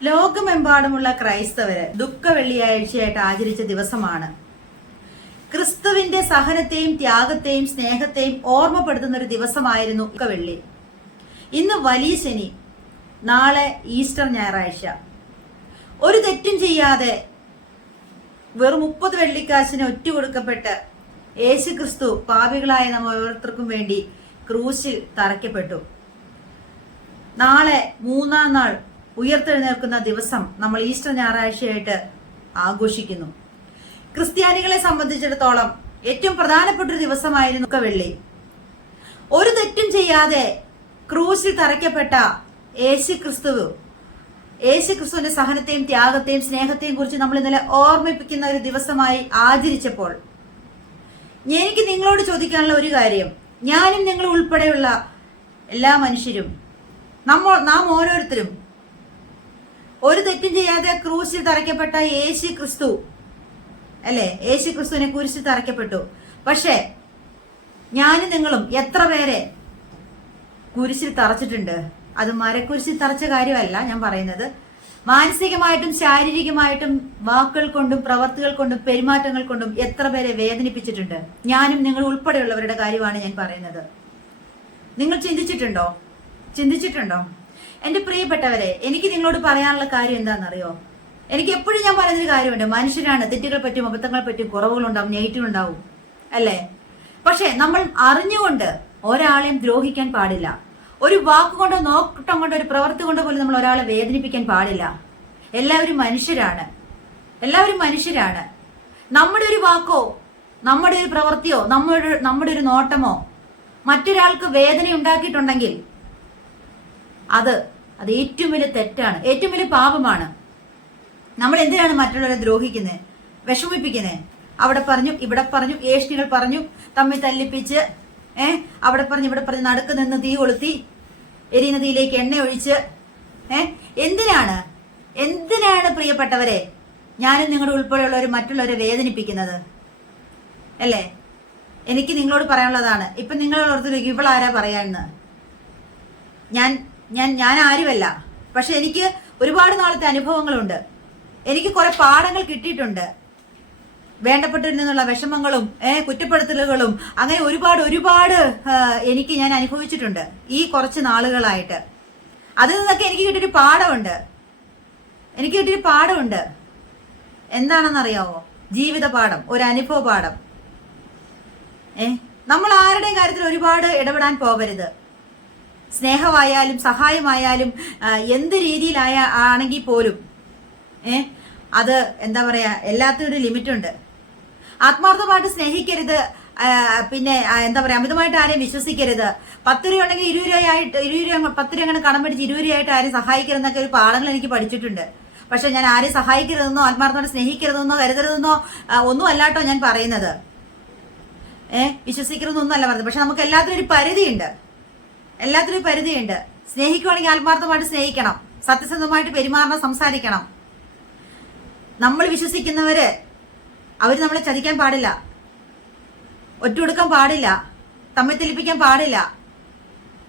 ലോകമെമ്പാടുമുള്ള ക്രൈസ്തവര് ദുഃഖ വെള്ളിയാഴ്ചയായിട്ട് ആചരിച്ച ദിവസമാണ്. ക്രിസ്തുവിന്റെ സഹനത്തെയും ത്യാഗത്തെയും സ്നേഹത്തെയും ഓർമ്മപ്പെടുത്തുന്ന ഒരു ദിവസമായിരുന്നു ദുഃഖവെള്ളി. ഇന്ന് വലിയ ശനി, നാളെ ഈസ്റ്റർ ഞായറാഴ്ച. ഒരു തെറ്റും ചെയ്യാതെ വെറും 30 വെള്ളിക്കാശിന് ഒറ്റുകൊടുക്കപ്പെട്ട് യേശു ക്രിസ്തു പാപികളായ നമ്മ ഓരോരുത്തർക്കും വേണ്ടി ക്രൂശിൽ തറയ്ക്കപ്പെട്ടു. നാളെ 3-ാം നാൾ ഉയർത്തെഴുന്നേൽക്കുന്ന ദിവസം നമ്മൾ ഈസ്റ്റർ ഞായറാഴ്ചയായിട്ട് ആഘോഷിക്കുന്നു. ക്രിസ്ത്യാനികളെ സംബന്ധിച്ചിടത്തോളം ഏറ്റവും പ്രധാനപ്പെട്ട ഒരു ദിവസമായിരുന്നു ദുഃഖവെള്ളി. ഒരു തെറ്റും ചെയ്യാതെ ക്രൂശിൽ തറയ്ക്കപ്പെട്ട യേശുക്രിസ്തുവിന്റെ സഹനത്തെയും ത്യാഗത്തെയും സ്നേഹത്തെയും കുറിച്ച് നമ്മൾ ഇന്നലെ ഓർമ്മിപ്പിക്കുന്ന ഒരു ദിവസമായി ആചരിച്ചപ്പോൾ എനിക്ക് നിങ്ങളോട് ചോദിക്കാനുള്ള ഒരു കാര്യം, ഞാനും നിങ്ങൾ ഉൾപ്പെടെയുള്ള എല്ലാ മനുഷ്യരും നാം ഓരോരുത്തരും ഒരു തെറ്റും ചെയ്യാതെ ക്രൂശിൽ തറയ്ക്കപ്പെട്ട യേശു ക്രിസ്തുവിനെ കുരിശിൽ തറയ്ക്കപ്പെട്ടു. പക്ഷേ ഞാനും നിങ്ങളും എത്ര പേരെ കുരിശിൽ തറച്ചിട്ടുണ്ട്? അത് മരക്കുരിശിൽ തറച്ച കാര്യമല്ല ഞാൻ പറയുന്നത്. മാനസികമായിട്ടും ശാരീരികമായിട്ടും വാക്കുകൾ കൊണ്ടും പ്രവർത്തികൾ കൊണ്ടും പെരുമാറ്റങ്ങൾ കൊണ്ടും എത്ര പേരെ വേദനിപ്പിച്ചിട്ടുണ്ട്? ഞാനും നിങ്ങൾ ഉൾപ്പെടെയുള്ളവരുടെ കാര്യമാണ് ഞാൻ പറയുന്നത്. നിങ്ങൾ ചിന്തിച്ചിട്ടുണ്ടോ? എന്റെ പ്രിയപ്പെട്ടവരെ, എനിക്ക് നിങ്ങളോട് പറയാനുള്ള കാര്യം എന്താണെന്നറിയോ? എനിക്ക് എപ്പോഴും ഞാൻ പറയുന്നൊരു കാര്യമുണ്ട്. മനുഷ്യരാണ്, തെറ്റുകൾ പറ്റും, അബദ്ധങ്ങൾ പറ്റും, കുറവുകളുണ്ടാവും, നെഗറ്റീവ് ഉണ്ടാവും, അല്ലേ? പക്ഷെ നമ്മൾ അറിഞ്ഞുകൊണ്ട് ഒരാളെയും ദ്രോഹിക്കാൻ പാടില്ല. ഒരു വാക്കുകൊണ്ടോ നോട്ടം കൊണ്ടോ ഒരു പ്രവൃത്തി കൊണ്ടോ പോലും നമ്മൾ ഒരാളെ വേദനിപ്പിക്കാൻ പാടില്ല. എല്ലാവരും മനുഷ്യരാണ്. നമ്മുടെ ഒരു വാക്കോ, നമ്മുടെ ഒരു പ്രവൃത്തിയോ, നമ്മുടെ ഒരു നോട്ടമോ മറ്റൊരാൾക്ക് വേദന ഉണ്ടാക്കിയിട്ടുണ്ടെങ്കിൽ അത് ഏറ്റവും വലിയ തെറ്റാണ്, ഏറ്റവും വലിയ പാപമാണ്. നമ്മൾ എന്തിനാണ് മറ്റുള്ളവരെ ദ്രോഹിക്കുന്നത്, വിഷമിപ്പിക്കുന്നത്? അവിടെ പറഞ്ഞു, ഇവിടെ പറഞ്ഞു, ഏഷ്ണികൾ പറഞ്ഞു, തമ്മിൽ തല്ലിപ്പിച്ച്, അവിടെ പറഞ്ഞു, ഇവിടെ പറഞ്ഞു, നടുക്ക് നിന്ന് തീ കൊളുത്തി, എരിയുന്ന തീയിലേക്ക് എണ്ണ ഒഴിച്ച്, എന്തിനാണ് പ്രിയപ്പെട്ടവരെ ഞാനും നിങ്ങളുടെ ഉൾപ്പെടെയുള്ളവർ മറ്റുള്ളവരെ വേദനിപ്പിക്കുന്നത്? അല്ലേ? എനിക്ക് നിങ്ങളോട് പറയാനുള്ളതാണ്. ഇപ്പൊ നിങ്ങൾ ഓർത്തിരിക്കും ഇവളാരാ പറയാന്ന്. ഞാൻ ആരുമല്ല. പക്ഷെ എനിക്ക് ഒരുപാട് നാളത്തെ അനുഭവങ്ങളുണ്ട്. എനിക്ക് കുറെ പാഠങ്ങൾ കിട്ടിയിട്ടുണ്ട്. വേണ്ടപ്പെട്ടവരിൽ നിന്നുള്ള വിഷമങ്ങളും കുറ്റപ്പെടുത്തലുകളും അങ്ങനെ ഒരുപാട് ഞാൻ അനുഭവിച്ചിട്ടുണ്ട് ഈ കുറച്ച് നാളുകളായിട്ട്. അതിൽ നിന്നൊക്കെ എനിക്ക് കിട്ടിയൊരു പാഠമുണ്ട്. എന്താണെന്നറിയാവോ? ജീവിത പാഠം, ഒരു അനുഭവ പാഠം. നമ്മൾ ആരുടെയും കാര്യത്തിൽ ഒരുപാട് ഇടപെടാൻ പോകരുത്. സ്നേഹമായാലും സഹായമായാലും എന്ത് രീതിയിലാണെങ്കിൽ പോലും അത് എന്താ പറയാ, എല്ലാത്തിനും ഒരു ലിമിറ്റുണ്ട്. ആത്മാർത്ഥമായിട്ട് സ്നേഹിക്കരുത്. പിന്നെ എന്താ പറയാ, അമിതമായിട്ട് ആരെയും വിശ്വസിക്കരുത്. 10 രൂപ ഉണ്ടെങ്കിൽ 20 രൂപ 10 രൂപ അങ്ങനെ കടം പിടിച്ച് 20 രൂപയായിട്ട് ആരെയും സഹായിക്കരുതെന്നൊക്കെ ഒരു പാഠങ്ങൾ എനിക്ക് പഠിച്ചിട്ടുണ്ട്. പക്ഷെ ഞാൻ ആരെയും സഹായിക്കരുതെന്നോ ആത്മാർത്ഥമായിട്ട് സ്നേഹിക്കരുതെന്നോ കരുതരുതെന്നോ ഒന്നും അല്ലാട്ടോ ഞാൻ പറയുന്നത്. വിശ്വസിക്കരുതെന്നൊന്നും അല്ല പറയുന്നത്. പക്ഷെ നമുക്ക് എല്ലാത്തിനും ഒരു പരിധിയുണ്ട്. സ്നേഹിക്കുവാണെങ്കിൽ ആത്മാർത്ഥമായിട്ട് സ്നേഹിക്കണം, സത്യസന്ധമായിട്ട് പെരുമാറണം, സംസാരിക്കണം. നമ്മൾ വിശ്വസിക്കുന്നവര് അവര് നമ്മളെ ചതിക്കാൻ പാടില്ല, ഒറ്റുകൊടുക്കാൻ പാടില്ല, തമ്മിൽ തെളിപ്പിക്കാൻ പാടില്ല.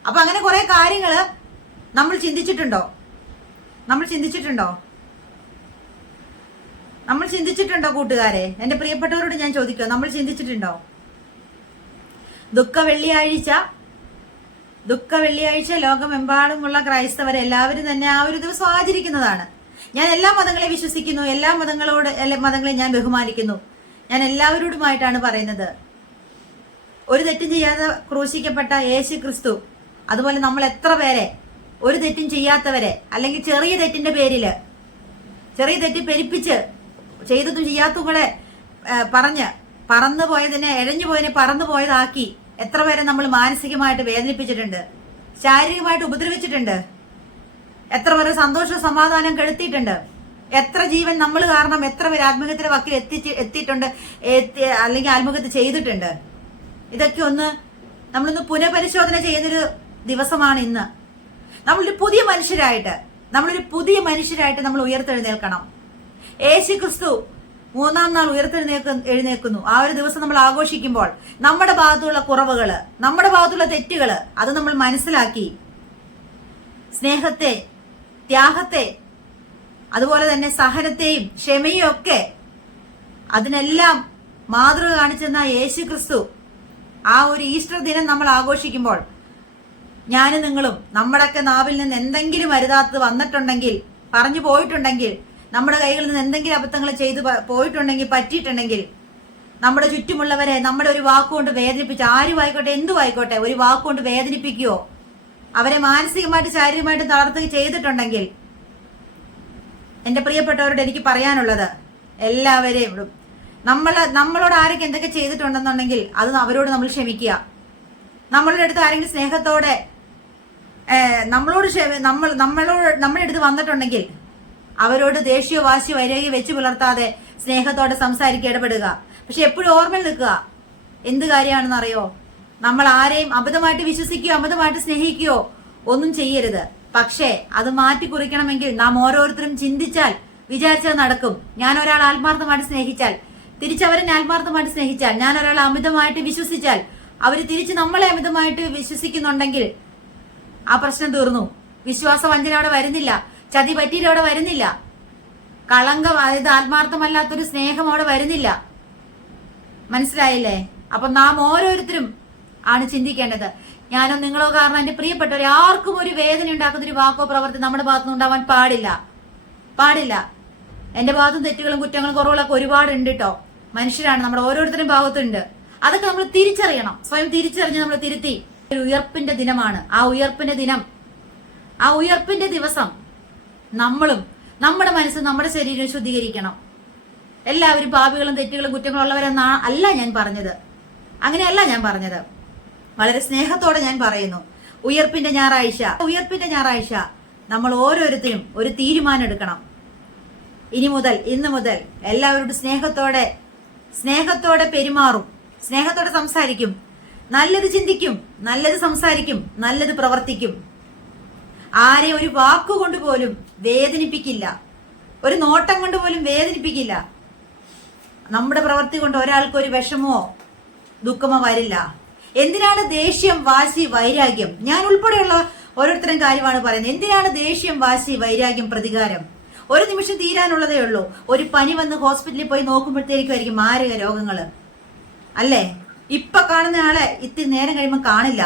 അപ്പൊ അങ്ങനെ കുറെ കാര്യങ്ങള് നമ്മൾ ചിന്തിച്ചിട്ടുണ്ടോ കൂട്ടുകാരെ? എന്റെ പ്രിയപ്പെട്ടവരോട് ഞാൻ ചോദിക്കുക, നമ്മൾ ചിന്തിച്ചിട്ടുണ്ടോ? ദുഃഖ വെള്ളിയാഴ്ച ലോകമെമ്പാടുമുള്ള ക്രൈസ്തവരെ എല്ലാവരും തന്നെ ആ ഒരു ദിവസം ആചരിക്കുന്നതാണ്. ഞാൻ എല്ലാ മതങ്ങളെ വിശ്വസിക്കുന്നു, എല്ലാ മതങ്ങളെ ഞാൻ ബഹുമാനിക്കുന്നു. ഞാൻ എല്ലാവരോടുമായിട്ടാണ് പറയുന്നത്. ഒരു തെറ്റും ചെയ്യാതെ ക്രൂശിക്കപ്പെട്ട യേശു ക്രിസ്തു, അതുപോലെ നമ്മൾ എത്ര പേരെ ഒരു തെറ്റും ചെയ്യാത്തവരെ, അല്ലെങ്കിൽ ചെറിയ തെറ്റിന്റെ പേരില് ചെറിയ തെറ്റ് പെരുപ്പിച്ച് ചെയ്തതും ചെയ്യാത്തതും കൂടെ പറഞ്ഞ് എഴഞ്ഞുപോയതിനെ പറന്നുപോയതാക്കി എത്ര പേരെ നമ്മൾ മാനസികമായിട്ട് വേദനിപ്പിച്ചിട്ടുണ്ട്, ശാരീരികമായിട്ട് ഉപദ്രവിച്ചിട്ടുണ്ട്, എത്ര പേരെ സന്തോഷ സമാധാനം കെടുത്തിയിട്ടുണ്ട്, എത്ര ജീവൻ നമ്മൾ കാരണം എത്ര പേര് ആത്മഹത്യയുടെ വക്കിൽ എത്തിയിട്ടുണ്ട്, അല്ലെങ്കിൽ ആത്മഹത്യ ചെയ്തിട്ടുണ്ട്. ഇതൊക്കെ നമ്മളൊന്ന് പുനഃപരിശോധന ചെയ്യുന്നൊരു ദിവസമാണ് ഇന്ന്. നമ്മളൊരു പുതിയ മനുഷ്യരായിട്ട് നമ്മൾ ഉയർത്തെഴുന്നേൽക്കണം. യേശു ക്രിസ്തു 3-ാം നാൾ ഉയർത്തെഴുന്നേൽക്കുന്നു. ആ ഒരു ദിവസം നമ്മൾ ആഘോഷിക്കുമ്പോൾ നമ്മുടെ ഭാഗത്തുള്ള കുറവുകള്, നമ്മുടെ ഭാഗത്തുള്ള തെറ്റുകള് അത് നമ്മൾ മനസ്സിലാക്കി സ്നേഹത്തെ, ത്യാഗത്തെ അതുപോലെ തന്നെ സഹനത്തെയും ക്ഷമയും ഒക്കെ അതിനെല്ലാം മാതൃക കാണിച്ചെന്ന യേശു ക്രിസ്തു ആ ഒരു ഈസ്റ്റർ ദിനം നമ്മൾ ആഘോഷിക്കുമ്പോൾ ഞാനും നിങ്ങളും നമ്മുടെയൊക്കെ നാവിൽ നിന്ന് എന്തെങ്കിലും അരുതാത്തത് വന്നിട്ടുണ്ടെങ്കിൽ, പറഞ്ഞു പോയിട്ടുണ്ടെങ്കിൽ, നമ്മുടെ കൈകളിൽ നിന്ന് എന്തെങ്കിലും അബദ്ധങ്ങൾ ചെയ്തു പോയിട്ടുണ്ടെങ്കിൽ, പറ്റിയിട്ടുണ്ടെങ്കിൽ, നമ്മുടെ ചുറ്റുമുള്ളവരെ നമ്മുടെ ഒരു വാക്കുകൊണ്ട് വേദനിപ്പിച്ച്, ആരുമായിക്കോട്ടെ എന്തുമായിക്കോട്ടെ ഒരു വാക്കുകൊണ്ട് വേദനിപ്പിക്കുകയോ അവരെ മാനസികമായിട്ട് ശാരീരികമായിട്ട് തളർത്തുകയോ ചെയ്തിട്ടുണ്ടെങ്കിൽ, എന്റെ പ്രിയപ്പെട്ടവരോട് എനിക്ക് പറയാനുള്ളത്, എല്ലാവരെയും നമ്മളോട് ആരൊക്കെ എന്തൊക്കെ ചെയ്തിട്ടുണ്ടെന്നുണ്ടെങ്കിൽ അത് അവരോട് നമ്മൾ ക്ഷമിക്കുക. നമ്മളുടെ അടുത്ത് ആരെങ്കിലും സ്നേഹത്തോടെ നമ്മുടെ അടുത്ത് വന്നിട്ടുണ്ടെങ്കിൽ അവരോട് ദേഷ്യമോ വാശിയോ വൈരാഗ്യം വെച്ച് പുലർത്താതെ സ്നേഹത്തോടെ സംസാരിക്കുക, ഇടപെടുക. പക്ഷെ എപ്പോഴും ഓർമ്മയിൽ നിൽക്കുക, എന്ത് കാര്യമാണെന്ന് അറിയോ, നമ്മൾ ആരെയും അബദ്ധമായിട്ട് വിശ്വസിക്കുകയോ അബദ്ധമായിട്ട് സ്നേഹിക്കുകയോ ഒന്നും ചെയ്യരുത്. പക്ഷേ അത് മാറ്റി കുറിക്കണമെങ്കിൽ നാം ഓരോരുത്തരും ചിന്തിച്ചാൽ വിചാരിച്ചത് നടക്കും. ഞാൻ ഒരാൾ ആത്മാർത്ഥമായിട്ട് സ്നേഹിച്ചാൽ, തിരിച്ചവരെ ആത്മാർത്ഥമായിട്ട് സ്നേഹിച്ചാൽ, ഞാൻ ഒരാളെ അമിതമായിട്ട് വിശ്വസിച്ചാൽ, അവര് തിരിച്ച് നമ്മളെ അമിതമായിട്ട് വിശ്വസിക്കുന്നുണ്ടെങ്കിൽ ആ പ്രശ്നം തീർന്നു. വിശ്വാസ വഞ്ചന അവിടെ വരുന്നില്ല, ചതി പറ്റിയിട്ട് അവിടെ വരുന്നില്ല, കളങ്കം, അതായത് ആത്മാർത്ഥമല്ലാത്തൊരു സ്നേഹം അവിടെ വരുന്നില്ല. മനസ്സിലായില്ലേ? അപ്പൊ നാം ഓരോരുത്തരും ആണ് ചിന്തിക്കേണ്ടത്. ഞാനോ നിങ്ങളോ കാരണം എന്റെ പ്രിയപ്പെട്ടവരെ ആർക്കും ഒരു വേദന ഉണ്ടാക്കുന്ന ഒരു വാക്കോ പ്രവൃത്തി നമ്മുടെ ഭാഗത്തുനിന്ന് ഉണ്ടാവാൻ പാടില്ല. എന്റെ ഭാഗത്തും തെറ്റുകളും കുറ്റങ്ങളും കുറവുകളൊക്കെ ഒരുപാടുണ്ട് കേട്ടോ. മനുഷ്യരാണ്, നമ്മുടെ ഓരോരുത്തരും ഭാഗത്തുണ്ട്. അതൊക്കെ നമ്മൾ തിരിച്ചറിയണം, സ്വയം തിരിച്ചറിഞ്ഞ് നമ്മൾ തിരുത്തി. ഒരു ഉയർപ്പിന്റെ ദിനമാണ്. ആ ഉയർപ്പിന്റെ ദിവസം നമ്മളും നമ്മുടെ മനസ്സും നമ്മുടെ ശരീരം ശുദ്ധീകരിക്കണം. എല്ലാവരും പാപികളും തെറ്റുകളും കുറ്റങ്ങളും ഉള്ളവരെന്നാ അല്ല ഞാൻ പറഞ്ഞത്, അങ്ങനെയല്ല ഞാൻ പറഞ്ഞത്. വളരെ സ്നേഹത്തോടെ ഞാൻ പറയുന്നു, ഉയർപ്പിന്റെ ഞായറാഴ്ച നമ്മൾ ഓരോരുത്തരും ഒരു തീരുമാനം എടുക്കണം. ഇന്ന് മുതൽ എല്ലാവരോടും സ്നേഹത്തോടെ പെരുമാറും, സ്നേഹത്തോടെ സംസാരിക്കും, നല്ലത് ചിന്തിക്കും, നല്ലത് സംസാരിക്കും, നല്ലത് പ്രവർത്തിക്കും. ആരെ ഒരു വാക്കുകൊണ്ട് പോലും വേദനിപ്പിക്കില്ല, ഒരു നോട്ടം കൊണ്ട് പോലും വേദനിപ്പിക്കില്ല. നമ്മുടെ പ്രവൃത്തി കൊണ്ട് ഒരാൾക്ക് ഒരു വിഷമോ ദുഃഖമോ വരില്ല. എന്തിനാണ് ദേഷ്യം, വാശി, വൈരാഗ്യം? ഞാൻ ഉൾപ്പെടെയുള്ള ഓരോരുത്തരും കാര്യമാണ് പറയുന്നത്. എന്തിനാണ് ദേഷ്യം, വാശി, വൈരാഗ്യം, പ്രതികാരം? ഒരു നിമിഷം തീരാനുള്ളതേ ഉള്ളൂ. ഒരു പനി വന്ന് ഹോസ്പിറ്റലിൽ പോയി നോക്കുമ്പോഴത്തേക്കും മാരക രോഗങ്ങള് അല്ലേ? ഇപ്പൊ കാണുന്ന ആളെ ഇത്തിരി നേരം കഴിയുമ്പോൾ കാണില്ല.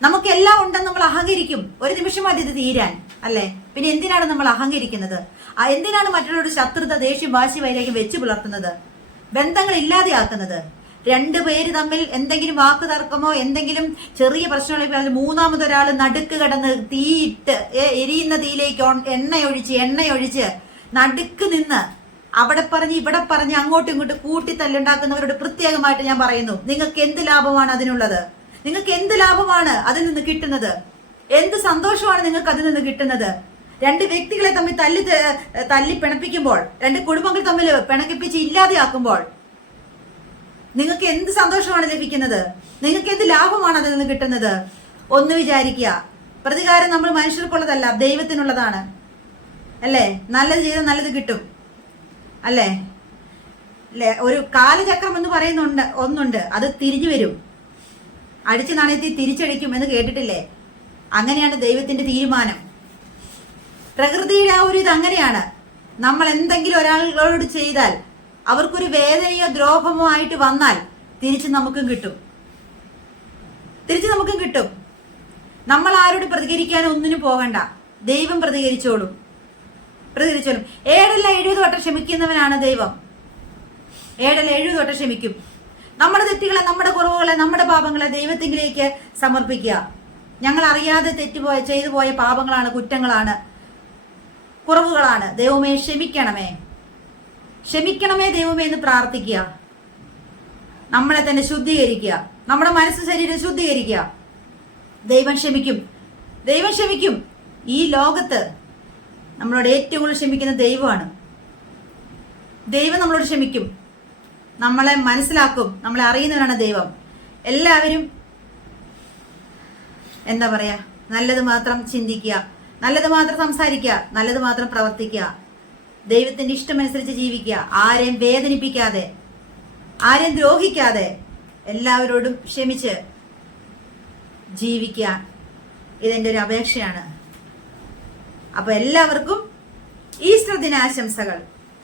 നമുക്കെല്ലാം ഉണ്ടെന്ന് നമ്മൾ അഹങ്കരിക്കും. ഒരു നിമിഷം മതി ഇത് തീരാൻ, അല്ലേ? പിന്നെ എന്തിനാണ് നമ്മൾ അഹങ്കരിക്കുന്നത്? എന്തിനാണ് മറ്റുള്ളവരുടെ ശത്രുത, ദേഷ്യം, വാശി, വൈരാഗ്യം വെച്ച് പുലർത്തുന്നത്? ബന്ധങ്ങൾ ഇല്ലാതെയാക്കുന്നത്? രണ്ടുപേര് തമ്മിൽ എന്തെങ്കിലും വാക്ക് തർക്കമോ എന്തെങ്കിലും ചെറിയ പ്രശ്നങ്ങൾ മൂന്നാമതൊരാൾ നടുക്ക് കിടന്ന് തീയിട്ട് എരിയുന്ന തീയിലേക്ക് എണ്ണയൊഴിച്ച് നടുക്ക് നിന്ന് അവിടെ പറഞ്ഞ് ഇവിടെ പറഞ്ഞ് അങ്ങോട്ടും ഇങ്ങോട്ടും കൂട്ടി തല്ലുണ്ടാക്കുന്നവരോട് പ്രത്യേകമായിട്ട് ഞാൻ പറയുന്നു, നിങ്ങൾക്ക് എന്ത് ലാഭമാണ് അതിനുള്ളത്? നിങ്ങൾക്ക് എന്ത് ലാഭമാണ് അതിൽ നിന്ന് കിട്ടുന്നത്? എന്ത് സന്തോഷമാണ് നിങ്ങൾക്ക് അതിൽ നിന്ന് കിട്ടുന്നത്? രണ്ട് വ്യക്തികളെ തമ്മിൽ തല്ലി പിണപ്പിക്കുമ്പോൾ, രണ്ട് കുടുംബങ്ങൾ തമ്മിൽ പിണക്കിപ്പിച്ച് ഇല്ലാതെയാക്കുമ്പോൾ നിങ്ങൾക്ക് എന്ത് സന്തോഷമാണ് ലഭിക്കുന്നത്? നിങ്ങൾക്ക് എന്ത് ലാഭമാണ് അതിൽ നിന്ന് കിട്ടുന്നത്? ഒന്ന് വിചാരിക്കുക, പ്രതികാരം നമ്മൾ മനുഷ്യർക്കുള്ളതല്ല, ദൈവത്തിനുള്ളതാണ്, അല്ലേ? നല്ലത് ചെയ്താൽ നല്ലത് കിട്ടും, അല്ലേ? ഒരു കാലചക്രം എന്ന് പറയുന്ന ഒന്നുണ്ട്, അത് തിരിഞ്ഞു വരും. അടിച്ചു നാണയത്തിൽ തിരിച്ചടിക്കും എന്ന് കേട്ടിട്ടില്ലേ? അങ്ങനെയാണ് ദൈവത്തിന്റെ തീരുമാനം. പ്രകൃതിയുടെ ആ ഒരു ഇത് അങ്ങനെയാണ്. നമ്മൾ എന്തെങ്കിലും ഒരാളോട് ചെയ്താൽ, അവർക്കൊരു വേദനയോ ദ്രോഹമോ ആയിട്ട് വന്നാൽ തിരിച്ച് നമുക്കും കിട്ടും. നമ്മൾ ആരോട് പ്രതികരിക്കാൻ ഒന്നിനും പോകണ്ട, ദൈവം പ്രതികരിച്ചോളും. 7 വട്ടം ക്ഷമിക്കുന്നവനാണ് ദൈവം. 7 വട്ടം ക്ഷമിക്കും. നമ്മുടെ തെറ്റുകളെ, നമ്മുടെ കുറവുകളെ, നമ്മുടെ പാപങ്ങളെ ദൈവത്തിലേക്ക് സമർപ്പിക്കുക. ഞങ്ങൾ അറിയാതെ ചെയ്തു പോയ പാപങ്ങളാണ്, കുറ്റങ്ങളാണ്, കുറവുകളാണ്. ദൈവമേ ക്ഷമിക്കണമേ ദൈവമേ എന്ന് പ്രാർത്ഥിക്കുക. നമ്മളെ തന്നെ ശുദ്ധീകരിക്കുക, നമ്മുടെ മനസ്സ് ശരീരം ശുദ്ധീകരിക്കുക. ദൈവം ക്ഷമിക്കും. ഈ ലോകത്ത് നമ്മളോട് ഏറ്റവും കൂടുതൽ ക്ഷമിക്കുന്ന ദൈവമാണ്. ദൈവം നമ്മളോട് ക്ഷമിക്കും, നമ്മളെ മനസ്സിലാക്കും, നമ്മളെ അറിയുന്നവരാണ് ദൈവം. എല്ലാവരും എന്താ പറയാ, നല്ലത് മാത്രം ചിന്തിക്കുക, നല്ലത് മാത്രം സംസാരിക്കുക, നല്ലത് മാത്രം പ്രവർത്തിക്കുക, ദൈവത്തിന്റെ ഇഷ്ടമനുസരിച്ച് ജീവിക്കുക, ആരെയും വേദനിപ്പിക്കാതെ, ആരെയും ദ്രോഹിക്കാതെ, എല്ലാവരോടും ക്ഷമിച്ച് ജീവിക്കുക. ഇതെന്റെ ഒരു അപേക്ഷയാണ്. അപ്പൊ എല്ലാവർക്കും ദിനാശംസകൾ.